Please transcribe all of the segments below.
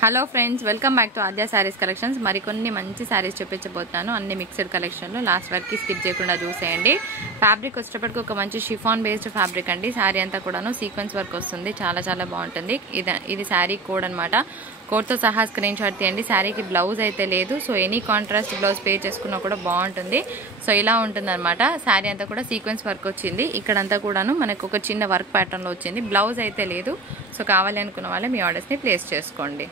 Hello friends, welcome back to Aadya saris collections. మరికొన్ని మంచి శారీస్ చూపించబోతున్నాను. అన్ని మిక్స్డ్ కలెక్షన్లు. లాస్ట్ వరకు స్కిప్ చేయకుండా చూసేయండి. ఫ్యాబ్రిక్ వచ్చేటప్పటికి ఒక మంచి షిఫాన్ బేస్డ్ ఫ్యాబ్రిక్ అండి. శారీ అంతా కూడాను సీక్వెన్స్ వర్క్ వస్తుంది. చాలా చాలా బాగుంటుంది. ఇది శారీ కోడ్ అనమాట. కోడ్తో సహా స్క్రీన్ షాట్ తీయండి. శారీకి బ్లౌజ్ అయితే లేదు. So any contrast blouse pay చేసుకున్నా కూడా బాగుంటుంది. సో ఇలా ఉంటుంది అనమాట. శారీ అంతా కూడా సీక్వెన్స్ వర్క్ వచ్చింది. ఇక్కడంతా కూడాను మనకు ఒక చిన్న వర్క్ ప్యాటర్న్లో వచ్చింది. బ్లౌజ్ అయితే లేదు. సో కావాలి అనుకున్న వాళ్ళే మీ ఆర్డర్స్ని ప్లేస్ చేసుకోండి.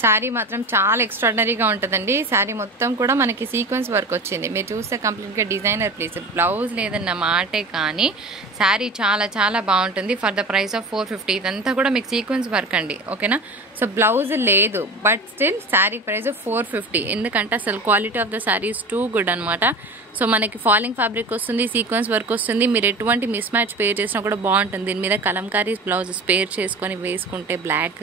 శారీ మాత్రం చాలా ఎక్స్ట్రాడినరీగా ఉంటుందండి. శారీ మొత్తం కూడా మనకి సీక్వెన్స్ వర్క్ వచ్చింది. మీరు చూస్తే కంప్లీట్గా డిజైనర్ పీస్. బ్లౌజ్ లేదన్న మాటే కానీ శారీ చాలా చాలా బాగుంటుంది. For the price of 450. ఇదంతా కూడా మీకు సీక్వెన్స్ వర్క్ అండి, ఓకేనా. సో బ్లౌజ్ లేదు, బట్ స్టిల్ శారీ ప్రైస్ 450. ఎందుకంటే అసలు quality of the sari is too good అనమాట. సో మనకి ఫాలింగ్ ఫ్యాబ్రిక్ వస్తుంది, సీక్వెన్స్ వర్క్ వస్తుంది. మీరు ఎటువంటి మిస్ మ్యాచ్ పేర్ చేసినా కూడా బాగుంటుంది. దీని మీద కలంకారీ బ్లౌజ్ పేర్ చేసుకొని వేసుకుంటే బ్లాక్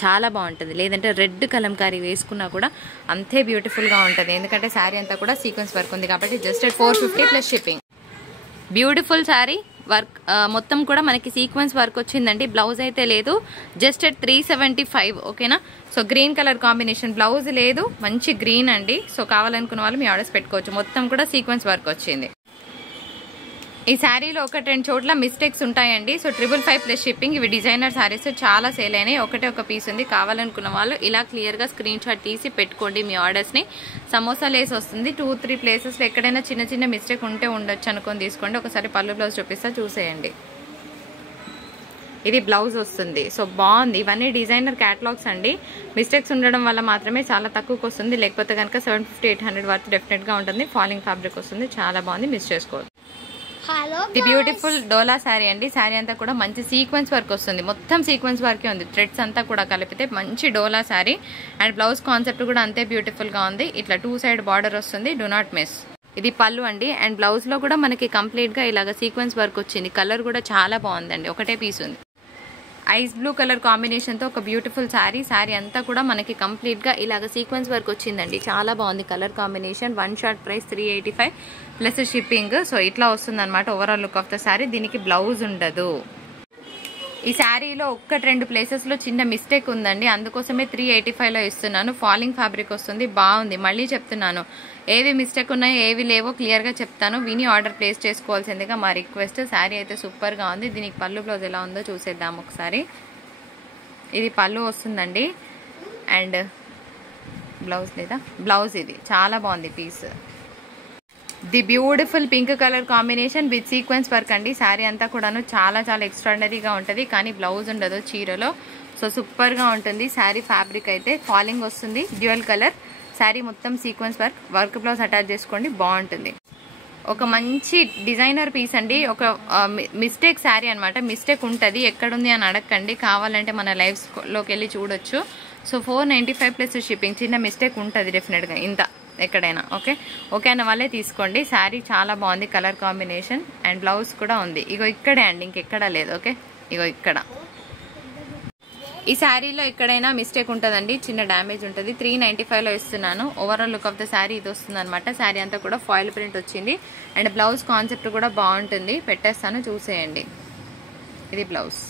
చాలా బాగుంటుంది. లేదంటే రెడ్ కలంకారీ వేసుకున్నా కూడా అంతే బ్యూటిఫుల్గా ఉంటుంది. ఎందుకంటే శారీ అంతా కూడా సీక్వెన్స్ వర్క్ ఉంది కాబట్టి just 450 plus shipping. Beautiful sari work మొత్తం కూడా మనకి సీక్వెన్స్ వర్క్ వచ్చిందండి. బ్లౌజ్ అయితే లేదు. జస్ట్ 375, ఓకేనా. So green colour combination. Blouse లేదు, మంచి గ్రీన్ అండి. సో కావాలనుకున్న వాళ్ళు మీ ఆర్డర్స్ పెట్టుకోవచ్చు. మొత్తం కూడా సీక్వెన్స్ వర్క్ వచ్చింది. ఈ శారీలో ఒకటి రెండు చోట్ల మిస్టేక్స్ ఉంటాయండి. So 555 plus shipping. ఇవి డిజైనర్ శారీస్ చాలా సేల్ అయినాయి. ఒక పీస్ ఉంది. కావాలనుకున్న వాళ్ళు ఇలా క్లియర్గా స్క్రీన్ షాట్ తీసి పెట్టుకోండి మీ ఆర్డర్స్ని. సమోసా లేస్ వస్తుంది. 2-3 ప్లేసెస్లో ఎక్కడైనా చిన్న చిన్న మిస్టేక్ ఉంటే ఉండొచ్చు అనుకొని తీసుకోండి. ఒకసారి పళ్ళు బ్లౌజ్ చూపిస్తా, చూసేయండి. ఇది బ్లౌజ్ వస్తుంది. సో బాగుంది. ఇవన్నీ డిజైనర్ క్యాటలాగ్స్ అండి. మిస్టేక్స్ ఉండడం వల్ల మాత్రమే చాలా తక్కువకి వస్తుంది. లేకపోతే కనుక 750-800 వరకు డెఫినెట్గా ఉంటుంది. ఫాలింగ్ ఫ్యాబ్రిక్ వస్తుంది. చాలా బాగుంది, మిస్ చేసుకోవద్దు. ఇది బ్యూటిఫుల్ డోలా శారీ అండి. శారీ అంతా కూడా మంచి సీక్వెన్స్ వర్క్ వస్తుంది. మొత్తం సీక్వెన్స్ వర్కే ఉంది. థ్రెడ్స్ అంతా కూడా కలిపితే మంచి డోలా శారీ. అండ్ బ్లౌజ్ కాన్సెప్ట్ కూడా అంతే బ్యూటిఫుల్ గా ఉంది. ఇట్లా 2 సైడ్ బార్డర్ వస్తుంది. Do not miss. ఇది పళ్ళు అండి. అండ్ బ్లౌజ్ లో కూడా మనకి కంప్లీట్ గా ఇలాగ సీక్వెన్స్ వర్క్ వచ్చింది. కలర్ కూడా చాలా బాగుందండి. ఒకటే పీస్ ఉంది. ఐస్ బ్లూ కలర్ కాంబినేషన్ తో ఒక బ్యూటిఫుల్ శారీ. శారీ అంతా కూడా మనకి కంప్లీట్ గా ఇలాగ సీక్వెన్స్ వర్క్ వచ్చిందండి. చాలా బాగుంది colour combination. 1 short price 385 plus shipping. So ఇట్లా వస్తుంది అనమాట overall look of the sari. దీనికి బ్లౌజ్ ఉండదు. ఈ శారీలో 1-2 ప్లేసెస్ లో చిన్న మిస్టేక్ ఉందండి. అందుకోసమే 385 లో ఇస్తున్నాను. ఫాలింగ్ ఫ్యాబ్రిక్ వస్తుంది. బాగుంది. మళ్ళీ చెప్తున్నాను, ఏవి మిస్టేక్ ఉన్నాయో ఏవి లేవో క్లియర్ గా చెప్తాను. విని ఆర్డర్ ప్లేస్ చేసుకోవాల్సిందిగా మా రిక్వెస్ట్. శారీ అయితే సూపర్ గా ఉంది. దీనికి పళ్ళు బ్లౌజ్ ఎలా ఉందో చూసేద్దాం ఒకసారి. ఇది పళ్ళు వస్తుందండి. అండ్ బ్లౌజ్ లేదా, బ్లౌజ్ ఇది చాలా బాగుంది piece. The beautiful pink colour combination with sequence work అండి. శారీ అంతా కూడాను చాలా చాలా ఎక్స్ట్రాడినరీగా ఉంటుంది. కానీ బ్లౌజ్ ఉండదు చీరలో. సో సూపర్ గా ఉంటుంది. శారీ ఫ్యాబ్రిక్ అయితే ఫాలింగ్ వస్తుంది. డ్యూయల్ కలర్ శారీ మొత్తం సీక్వెన్స్ వర్క్ బ్లౌజ్ అటాచ్ చేసుకోండి, బాగుంటుంది. ఒక మంచి డిజైనర్ పీస్ అండి. ఒక మిస్టేక్ శారీ అనమాట. మిస్టేక్ ఉంటుంది, ఎక్కడుంది అని అడగండి. కావాలంటే మన లైవ్స్ లోకి వెళ్ళి చూడొచ్చు. So 495 plus shipping. చిన్న మిస్టేక్ ఉంటుంది డెఫినెట్గా ఇంత ఎక్కడైనా. ఓకే అన్న వాళ్ళే తీసుకోండి. శారీ చాలా బాగుంది. కలర్ కాంబినేషన్ అండ్ బ్లౌజ్ కూడా ఉంది. ఇగో ఇక్కడే అండి, ఇంకెక్కడా లేదు. ఓకే, ఇగో ఇక్కడ ఈ శారీలో ఎక్కడైనా మిస్టేక్ ఉంటుందండి. చిన్న డ్యామేజ్ ఉంటుంది. 395 లో ఇస్తున్నాను. Overall look of the sari ఇది వస్తుంది అనమాట. శారీ అంతా కూడా ఫాయిల్ ప్రింట్ వచ్చింది. అండ్ బ్లౌజ్ కాన్సెప్ట్ కూడా బాగుంటుంది. పెట్టేస్తాను, చూసేయండి. ఇది blouse.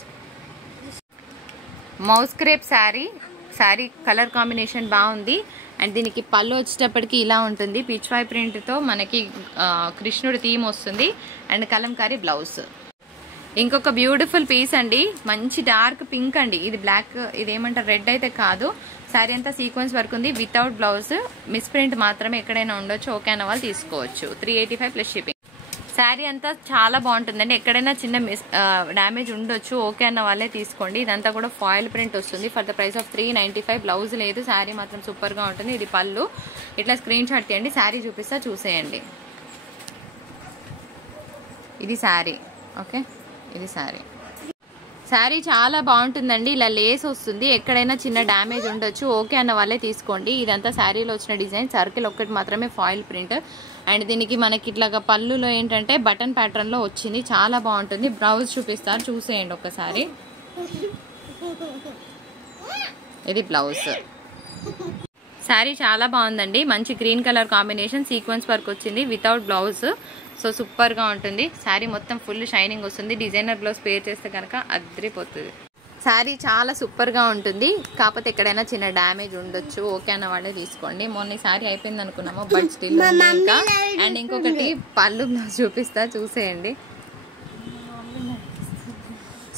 Mouse crepe sari. Sari colour combination బాగుంది. అండ్ దీనికి పళ్ళు వచ్చేటప్పటికి ఇలా ఉంటుంది. పిచ్వాయ్ ప్రింట్తో మనకి కృష్ణుడి థీమ్ వస్తుంది. And Kalamkari blouse. ఇంకొక బ్యూటిఫుల్ పీస్ అండి. మంచి డార్క్ పింక్ అండి. ఇది బ్లాక్, ఇది ఏమంటారు, రెడ్ అయితే కాదు. శారీ అంతా సీక్వెన్స్ వర్క్ ఉంది. Without blouse. మిస్ ప్రింట్ మాత్రమే ఎక్కడైనా ఉండొచ్చు. ఓకే అన్న వాళ్ళు తీసుకోవచ్చు. 385 ప్లస్ షిప్పింగ్. శారీ అంతా చాలా బాగుంటుందండి. ఎక్కడైనా చిన్న డ్యామేజ్ ఉండొచ్చు. ఓకే అన్న వాళ్ళే తీసుకోండి. ఇదంతా కూడా ఫాయిల్ ప్రింట్ వస్తుంది. For the price of 395. Blouse లేదు. శారీ మాత్రం సూపర్ గా ఉంటుంది. ఇది పళ్ళు. ఇట్లా స్క్రీన్ షాట్ తీయండి. శారీ చూపిస్తా, చూసేయండి. ఇది శారీ. ఓకే, ఇది శారీ. శారీ చాలా బాగుంటుందండి. ఇలా లేస్ వస్తుంది. ఎక్కడైనా చిన్న డ్యామేజ్ ఉండొచ్చు. ఓకే అన్న వాళ్ళే తీసుకోండి. ఇదంతా శారీలో వచ్చిన డిజైన్. సర్కిల్ ఒక్కటి మాత్రమే ఫాయిల్ ప్రింట్. అండ్ దీనికి మనకి ఇట్లాగా పళ్ళులో ఏంటంటే బటన్ ప్యాటర్న్ లో వచ్చింది. చాలా బాగుంటుంది. బ్లౌజ్ చూపిస్తారు, చూసేయండి ఒకసారి. ఇది బ్లౌజ్. శారీ చాలా బాగుందండి. మంచి green colour combination. Sequence work వచ్చింది వితౌట్ బ్లౌజ్. సో సూపర్ గా ఉంటుంది. శారీ మొత్తం ఫుల్ షైనింగ్ వస్తుంది. డిజైనర్ బ్లౌజ్ పేర్ చేస్తే కనుక అద్రిపోతుంది. శారీ చాలా సూపర్గా ఉంటుంది, కాకపోతే ఎక్కడైనా చిన్న డ్యామేజ్ ఉండొచ్చు, ఓకే అన్న వాళ్ళే తీసుకోండి. మొన్న ఈ శారీ అయిపోయింది అనుకున్నాము, బట్ స్టిల్ ఇంకా. అండ్ ఇంకొకటి పళ్ళు బ్లౌజ్ చూపిస్తా, చూసేయండి.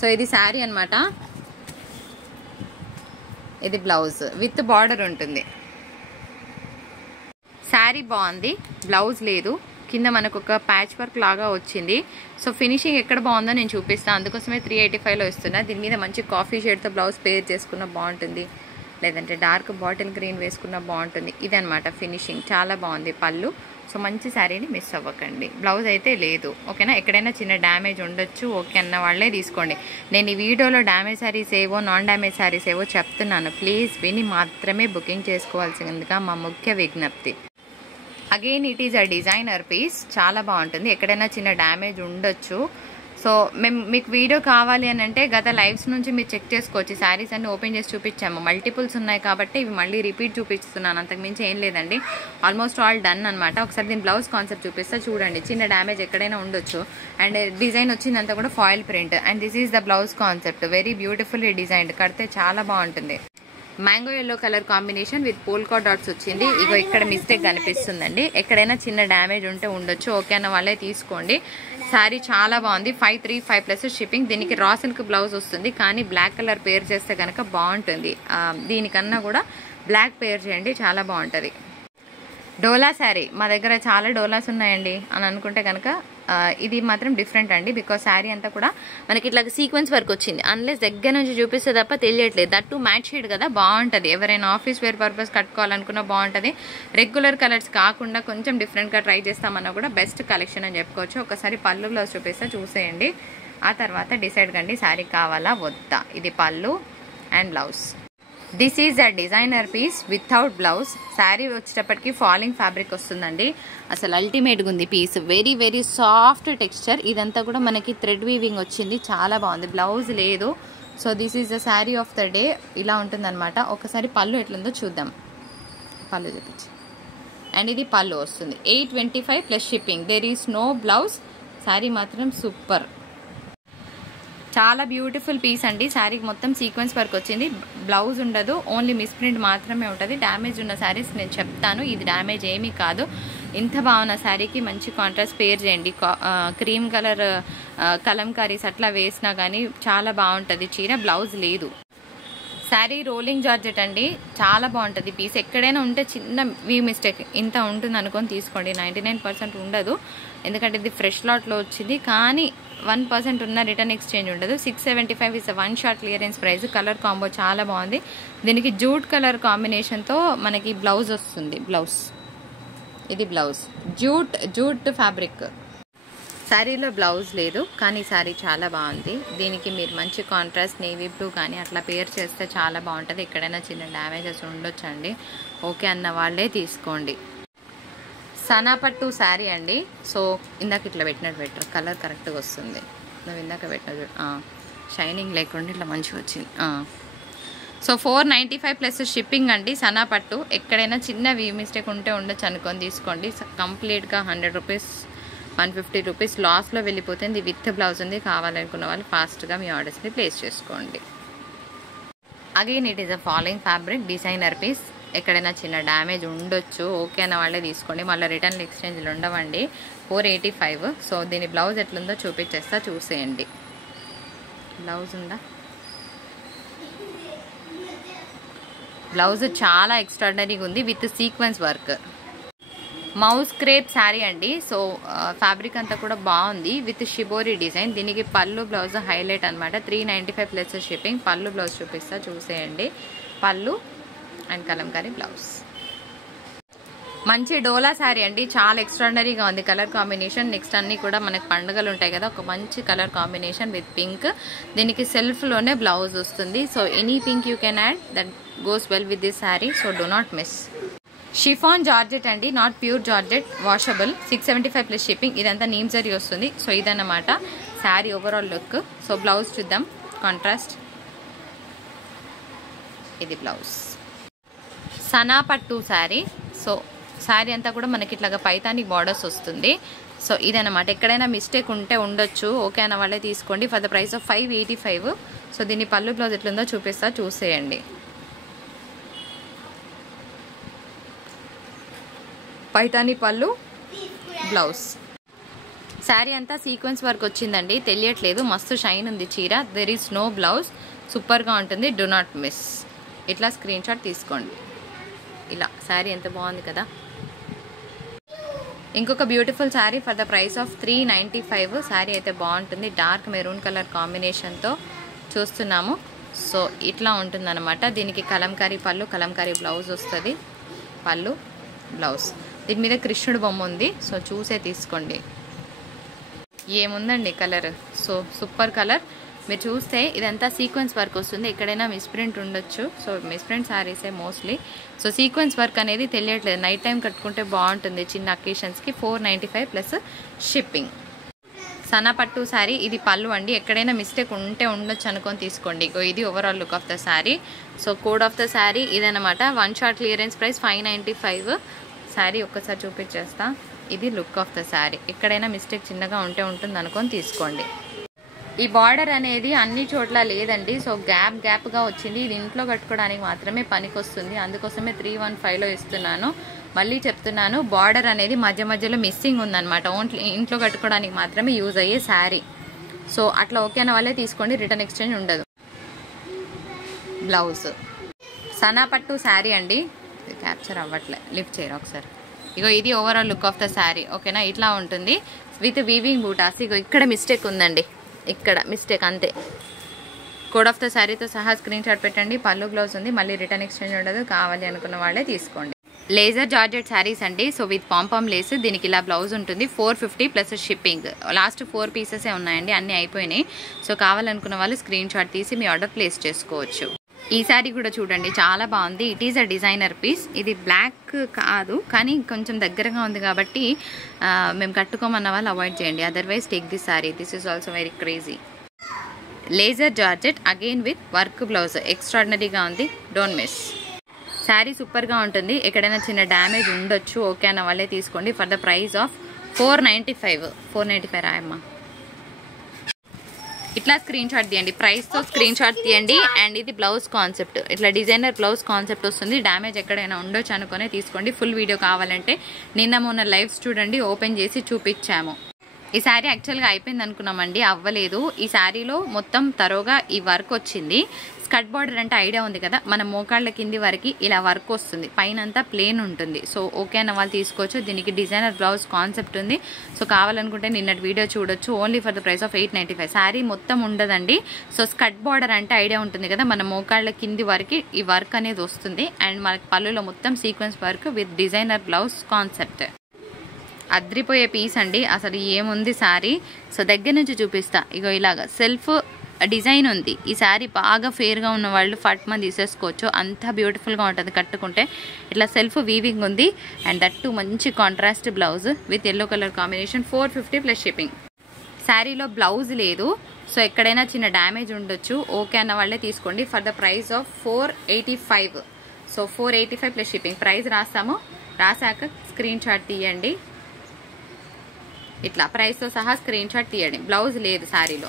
సో ఇది శారీ అనమాట, ఇది బ్లౌజ్ విత్ బార్డర్ ఉంటుంది. శారీ బాగుంది, బ్లౌజ్ లేదు, కింద మనకు ఒక ప్యాచ్ వర్క్ లాగా వచ్చింది. సో ఫినిషింగ్ ఎక్కడ బాగుందో నేను చూపిస్తాను, అందుకోసమే 385లో ఇస్తున్నా. దీని మీద మంచి కాఫీ షేడ్తో బ్లౌజ్ పేర్ చేసుకున్న బాగుంటుంది, లేదంటే డార్క్ బాటిల్ గ్రీన్ వేసుకున్న బాగుంటుంది. ఇదనమాట ఫినిషింగ్, చాలా బాగుంది పళ్ళు. సో మంచి శారీని మిస్ అవ్వకండి. బ్లౌజ్ అయితే లేదు, ఓకేనా. ఎక్కడైనా చిన్న డ్యామేజ్ ఉండొచ్చు, ఓకే అన్న వాళ్ళే తీసుకోండి. నేను ఈ వీడియోలో డ్యామేజ్ శారీస్ ఏవో నాన్ డ్యామేజ్ శారీస్ ఏవో చెప్తున్నాను, ప్లీజ్ విని మాత్రమే బుకింగ్ చేసుకోవాల్సిందిగా మా ముఖ్య విజ్ఞప్తి. Again it is a designer piece, చాలా బాగుంటుంది. ఎక్కడైనా చిన్న డ్యామేజ్ ఉండొచ్చు. సో మేము మీకు వీడియో కావాలి అని అంటే గత లైవ్స్ నుంచి మీరు చెక్ చేసుకోవచ్చు. శారీస్ అన్ని ఓపెన్ చేసి చూపించాము, మల్టిపుల్స్ ఉన్నాయి కాబట్టి ఇవి మళ్ళీ రిపీట్ చూపిస్తున్నాను, అంతకుమించి ఏం లేదండి. ఆల్మోస్ట్ ఆల్ డన్ అనమాట. ఒకసారి దీని బ్లౌజ్ కాన్సెప్ట్ చూపిస్తా చూడండి. చిన్న డ్యామేజ్ ఎక్కడైనా ఉండొచ్చు. అండ్ డిజైన్ వచ్చిందంతా కూడా foil print. And this is the blouse concept, very beautifully designed. కడితే చాలా బాగుంటుంది. Mango yellow colour combination with polka dots వచ్చింది. ఇగో ఇక్కడ మిస్టేక్ కనిపిస్తుందండి, ఎక్కడైనా చిన్న డ్యామేజ్ ఉంటే ఉండొచ్చు, ఓకే అన్న వాళ్ళే తీసుకోండి. శారీ చాలా బాగుంది, 535 + షిప్పింగ్. దీనికి రా సిల్క్ బ్లౌజ్ వస్తుంది, కానీ బ్లాక్ కలర్ పేర్ చేస్తే కనుక బాగుంటుంది. దీనికన్నా కూడా బ్లాక్ పేర్ చేయండి, చాలా బాగుంటుంది. డోలా శారీ, మా దగ్గర చాలా డోలాస్ ఉన్నాయండి అని అనుకుంటే కనుక ఇది మాత్రం డిఫరెంట్ అండి. బికాస్ శారీ అంతా కూడా మనకి ఇట్లా సీక్వెన్స్ వర్క్ వచ్చింది. అన్లెస్ దగ్గర నుంచి చూపిస్తే తప్ప తెలియట్లేదు. దట్టు మ్యాట్ షేడ్ కదా, బాగుంటుంది. ఎవరైనా ఆఫీస్ వేర్ పర్పస్ కట్టుకోవాలనుకున్నా బాగుంటుంది. రెగ్యులర్ కలర్స్ కాకుండా కొంచెం డిఫరెంట్గా ట్రై చేస్తామన్నా కూడా బెస్ట్ కలెక్షన్ అని చెప్పుకోవచ్చు. ఒకసారి పళ్ళు బ్లౌజ్ చూపిస్తే చూసేయండి, ఆ తర్వాత డిసైడ్ కండి శారీ కావాలా వద్దా. ఇది పళ్ళు and blouse. This is a designer piece without blouse. Saree వచ్చేటప్పటికి ఫాలింగ్ ఫ్యాబ్రిక్ వస్తుందండి, అసలు అల్టిమేట్గా ఉంది పీస్. Very very soft texture. ఇదంతా కూడా మనకి థ్రెడ్ వీవింగ్ వచ్చింది, చాలా బాగుంది. బ్లౌజ్ లేదు. So this is the sari of the day, ఇలా ఉంటుందన్నమాట. ఒకసారి పళ్ళు ఎట్లుందో చూద్దాం, పళ్ళు చూపించి. అండ్ ఇది పళ్ళు వస్తుంది, 825 + shipping. There is no blouse. Saree మాత్రం సూపర్, చాలా బ్యూటిఫుల్ పీస్ అండి. శారీకి మొత్తం సీక్వెన్స్ వర్క్ వచ్చింది, బ్లౌజ్ ఉండదు, ఓన్లీ మిస్ ప్రింట్ మాత్రమే ఉంటుంది. డ్యామేజ్ ఉన్న శారీస్ నేను చెప్తాను, ఇది డ్యామేజ్ ఏమీ కాదు. ఇంత బాగున్న శారీకి మంచి కాంట్రాస్ట్ పేర్ చేయండి. క్రీమ్ కలర్ కలంకారీస్ అట్లా వేసినా కానీ చాలా బాగుంటుంది చీర. బ్లౌజ్ లేదు. శారీ రోలింగ్ జార్జెట్ అండి, చాలా బాగుంటుంది పీస్. ఎక్కడైనా ఉంటే చిన్న వీ మిస్టేక్ ఇంత ఉంటుంది అనుకొని తీసుకోండి, 99% ఉండదు. ఎందుకంటే ఇది ఫ్రెష్ లాట్లో వచ్చింది, కానీ 1% ఉన్న రిటర్న్ ఎక్స్చేంజ్ ఉండదు. 675 is 1 shot clearance price. Colour combo చాలా బాగుంది. దీనికి జూట్ కలర్ కాంబినేషన్తో మనకి బ్లౌజ్ వస్తుంది. బ్లౌజ్, ఇది బ్లౌజ్, జూట్ ఫ్యాబ్రిక్. శారీలో బ్లౌజ్ లేదు, కానీ శారీ చాలా బాగుంది. దీనికి మీరు మంచి కాంట్రాస్ట్ నేవీ బ్లూ కానీ అట్లా పేర్ చేస్తే చాలా బాగుంటుంది. ఎక్కడైనా చిన్న డ్యామేజెస్ ఉండొచ్చండి, ఓకే అన్న వాళ్ళే తీసుకోండి. సనాపట్టు శారీ అండి. సో ఇందాక ఇట్లా పెట్టినట్టు బెటర్, కలర్ కరెక్ట్గా వస్తుంది. నువ్వు ఇందాక పెట్టినట్టు షైనింగ్ లేకుండా ఇట్లా మంచిగా వచ్చింది. సో 495 + షిప్పింగ్ అండి. సనాపట్టు ఎక్కడైనా చిన్న వీ మిస్టేక్ ఉంటే ఉండొచ్చు అనుకొని తీసుకోండి. కంప్లీట్గా 100 రూపీస్ 150 రూపీస్ లాస్లో వెళ్ళిపోతుంది. విత్ బ్లౌజ్ ఉంది. కావాలనుకున్న వాళ్ళు ఫాస్ట్గా మీ ఆర్డర్స్ని ప్లేస్ చేసుకోండి. Again it is a following fabric, designer piece. ఎక్కడైనా చిన్న డ్యామేజ్ ఉండొచ్చు, ఓకే అన్న వాళ్ళే తీసుకోండి. మళ్ళీ రిటర్న్ ఎక్స్చేంజ్లు ఉండవండి. 485. సో దీని బ్లౌజ్ ఎట్లుందో చూపించేస్తా, చూసేయండి. బ్లౌజ్ ఉందా? బ్లౌజ్ చాలా ఎక్స్ట్రాడినరీగా ఉంది with sequence work. Moss crepe sari అండి. సో ఫ్యాబ్రిక్ అంతా కూడా బాగుంది విత్ షిబోరి డిజైన్. దీనికి పళ్ళు బ్లౌజ్ హైలైట్ అనమాట. 395 + షిప్పింగ్. పళ్ళు బ్లౌజ్ చూపిస్తా, చూసేయండి. పళ్ళు అండ్ కలంకారీ బ్లౌజ్. మంచి డోలా శారీ అండి, చాలా ఎక్స్ట్రాడినరీగా ఉంది కలర్ కాంబినేషన్. నెక్స్ట్ అన్ని కూడా మనకు పండుగలు ఉంటాయి కదా, ఒక మంచి కలర్ కాంబినేషన్ విత్ పింక్. దీనికి సెల్ఫ్లోనే బ్లౌజ్ వస్తుంది. So any pink you can add, that goes well with this sari. So do not miss. Chiffon georgette అండి, not pure georgette, washable. 675 + shipping. ఇదంతా నీమ్ జరీ వస్తుంది. సో ఇదన్నమాట sari overall look. So blouse చూద్దాం, కాంట్రాస్ట్. ఇది బ్లౌజ్. సనాపట్టు శారీ. సో శారీ అంతా కూడా మనకి ఇట్లాగా పైతాని బార్డర్స్ వస్తుంది. సో ఇదన్నమాట. ఎక్కడైనా మిస్టేక్ ఉంటే ఉండొచ్చు, ఓకే అన్న వాళ్ళే తీసుకోండి. For the price of 585 so దీని పళ్ళు బ్లౌజ్ ఎట్లుందో చూపిస్తా, చూసేయండి. పైతాని పళ్ళు, బ్లౌజ్. శారీ అంతా సీక్వెన్స్ వర్క్ వచ్చిందండి, తెలియట్లేదు. మస్తు షైన్ ఉంది చీర. There is no blouse. సూపర్గా ఉంటుంది. Do not miss. ఇట్లా స్క్రీన్ షాట్ తీసుకోండి. ఇలా శారీ ఎంత బాగుంది కదా. ఇంకొక beautiful saree for the price of 395. Saree అయితే బాగుంటుంది. డార్క్ మెరూన్ కలర్ కాంబినేషన్తో చూస్తున్నాము. సో ఇట్లా ఉంటుందన్నమాట. దీనికి కలంకారీ పళ్ళు, కలంకారీ బ్లౌజ్ వస్తుంది. పళ్ళు, బ్లౌజ్. దీని మీద కృష్ణుడు బొమ్మ ఉంది. సో చూసే తీసుకోండి. ఏముందండి కలర్. So super colour. మీరు చూస్తే ఇదంతా సీక్వెన్స్ వర్క్ వస్తుంది. ఎక్కడైనా మిస్ప్రింట్ ఉండొచ్చు. సో మిస్ప్రింట్ శారీసే మోస్ట్లీ. సో సీక్వెన్స్ వర్క్ అనేది తెలియట్లేదు. నైట్ టైం కట్టుకుంటే బాగుంటుంది చిన్న అకేషన్స్కి. 495 ప్లస్ షిప్పింగ్. సన్నపట్టు శారీ. ఇది పళ్ళు అండి. ఎక్కడైనా మిస్టేక్ ఉంటే ఉండొచ్చు అనుకొని తీసుకోండి. ఇది overall look of the sari. So code of the sari ఇదనమాట. 1 షాట్ క్లియరెన్స్ ప్రైస్ 595. శారీ ఒక్కసారి చూపించేస్తా. ఇది లుక్ ఆఫ్ ద శారీ. ఎక్కడైనా మిస్టేక్ చిన్నగా ఉంటే ఉంటుంది అనుకొని తీసుకోండి. ఈ బార్డర్ అనేది అన్ని చోట్ల లేదండి. సో గ్యాప్గా వచ్చింది. ఇది ఇంట్లో కట్టుకోవడానికి మాత్రమే పనికొస్తుంది. అందుకోసమే 315లో ఇస్తున్నాను. మళ్ళీ చెప్తున్నాను, బార్డర్ అనేది మధ్య మధ్యలో మిస్సింగ్ ఉందన్నమాట. ఓన్లీ ఇంట్లో కట్టుకోవడానికి మాత్రమే యూజ్ అయ్యే శారీ. సో అట్లా ఓకే అన్న వాళ్ళే తీసుకోండి. రిటర్న్ ఎక్స్చేంజ్ ఉండదు. బ్లౌజ్ సన్నపట్టు శారీ అండి. క్యాప్చర్ అవ్వట్లే, లిఫ్ట్ చేయరు ఒకసారి. ఇది overall look of the sari. ఓకేనా, ఇట్లా ఉంటుంది విత్ వీవింగ్ బూటాస్. ఇక్కడ మిస్టేక్ ఉందండి, ఇక్కడ మిస్టేక్ అంతే. కోడ్ ఆఫ్ ద శారీతో సహా స్క్రీన్ షాట్ పెట్టండి. పళ్ళు బ్లౌజ్ ఉంది. మళ్ళీ రిటర్న్ ఎక్స్చేంజ్ ఉండదు. కావాలి అనుకున్న వాళ్ళే తీసుకోండి. లేజర్ జార్జెట్ శారీస్ అండి. So with pompom lace. దీనికి ఇలా బ్లౌజ్ ఉంటుంది. 450 ప్లస్ షిప్పింగ్. లాస్ట్ 4 పీసెసే ఉన్నాయండి, అన్నీ అయిపోయినాయి. సో కావాలనుకున్న వాళ్ళు స్క్రీన్ షాట్ తీసి మీ ఆర్డర్ ప్లేస్ చేసుకోవచ్చు. ఈ శారీ కూడా చూడండి, చాలా బాగుంది. It is a designer piece. ఇది బ్లాక్ కాదు, కానీ కొంచెం దగ్గరగా ఉంది కాబట్టి మేము కట్టుకోమన్న వాళ్ళు అవాయిడ్ చేయండి. Otherwise take this sari. This is also very crazy. Laser georgette again with work blouse. ఎక్స్ట్రాడినరీగా ఉంది. Don't miss. శారీ సూపర్గా ఉంటుంది. ఎక్కడైనా చిన్న డ్యామేజ్ ఉండొచ్చు. ఓకే అన్న వాళ్ళే తీసుకోండి. For the price of 495 రాయమ్మా. ఇట్లా స్క్రీన్ షాట్ తీయండి. ప్రైస్తో స్క్రీన్ షాట్ తీయండి. అండ్ ఇది బ్లౌజ్ కాన్సెప్ట్. ఇట్లా డిజైనర్ బ్లౌజ్ కాన్సెప్ట్ వస్తుంది. డ్యామేజ్ ఎక్కడైనా ఉండొచ్చు అనుకునే తీసుకోండి. ఫుల్ వీడియో కావాలంటే నిన్న మొన్న లైవ్స్ చూడండి, ఓపెన్ చేసి చూపించాము. ఈ శారీ యాక్చువల్గా అయిపోయింది అనుకున్నామండి, అవ్వలేదు. ఈ శారీలో మొత్తం తరోగా ఈ వర్క్ వచ్చింది. స్కర్ట్ బార్డర్ అంటే ఐడియా ఉంది కదా, మన మోకాళ్ళ కింది వరకు ఇలా వర్క్ వస్తుంది. పైన అంతా ప్లేన్ ఉంటుంది. సో ఓకే అన్న వాళ్ళు తీసుకోవచ్చు. దీనికి డిజైనర్ బ్లౌజ్ కాన్సెప్ట్ ఉంది. సో కావాలనుకుంటే నిన్నటి వీడియో చూడొచ్చు. Only for the price of 895. Sari మొత్తం ఉండదండి. సో స్కర్ట్ బార్డర్ అంటే ఐడియా ఉంటుంది కదా, మన మోకాళ్ళ కింది వరకు ఈ వర్క్ అనేది వస్తుంది. అండ్ మనకి పళ్ళులో మొత్తం sequence work with designer blouse concept. అద్రిపోయే పీస్ అండి. అసలు ఏముంది శారీ. సో దగ్గర నుంచి చూపిస్తా. ఇలాగా సెల్ఫ్ డిజైన్ ఉంది. ఈ శారీ బాగా ఫేర్గా ఉన్న వాళ్ళు ఫట్మని తీసేసుకోవచ్చు. అంత బ్యూటిఫుల్గా ఉంటుంది కట్టుకుంటే. ఇట్లా సెల్ఫ్ వీవింగ్ ఉంది. అండ్ దట్టు మంచి contrast blouse with yellow colour combination. 450 plus shipping. శారీలో బ్లౌజ్ లేదు. సో ఎక్కడైనా చిన్న డ్యామేజ్ ఉండొచ్చు. ఓకే అన్న వాళ్ళే తీసుకోండి. For the price of 485. So 485 plus shipping. Price రాస్తాము. రాసాక స్క్రీన్ షాట్ తీయండి. ఇట్లా ప్రైస్తో సహా స్క్రీన్ షాట్ తీయండి. బ్లౌజ్ లేదు శారీలో.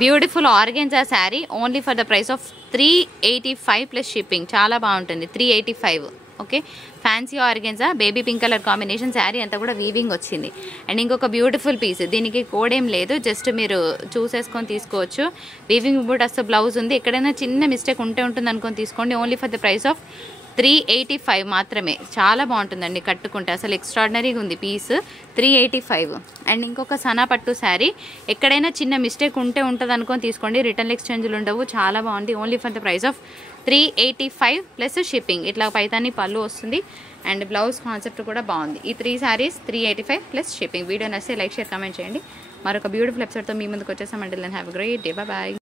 Beautiful organza sari. Only for the price of 385 plus shipping. చాలా బాగుంటుంది. 385. Okay, fancy organza baby pink colour combination. Sari అంతా కూడా వీవింగ్ వచ్చింది. అండ్ ఇంకొక బ్యూటిఫుల్ పీస్. దీనికి కోడ్ ఏం లేదు, జస్ట్ మీరు చూసేసుకొని తీసుకోవచ్చు. వీవింగ్ బూటాస్ బ్లౌజ్ ఉంది. ఎక్కడైనా చిన్న మిస్టేక్ ఉంటే ఉంటుంది అనుకొని తీసుకోండి. Only for the price of 385 మాత్రమే. చాలా బాగుంటుందండి కట్టుకుంటే. అసలు ఎక్స్ట్రాడినరీగా ఉంది పీస్. 385. అండ్ ఇంకొక సనా పట్టు శారీ. ఎక్కడైనా చిన్న మిస్టేక్ ఉంటే ఉంటుంది అనుకొని తీసుకోండి. రిటర్న్ ఎక్స్చేంజ్లు ఉండవు. చాలా బాగుంది. Only for the price of 385 plus shipping. ఇట్లా పైతాని పళ్ళు వస్తుంది. అండ్ బ్లౌజ్ కాన్సెప్ట్ కూడా బాగుంది. ఈ 3 శారీస్ 385 ప్లస్ షిప్పింగ్. వీడియో నచ్చితే లైక్, షేర్, కామెంట్ చేయండి. మరొక బ్యూటిఫుల్ ఎపిసోడ్తో మీ ముందుకు వచ్చేసామంటే. Then have a great day. Bye.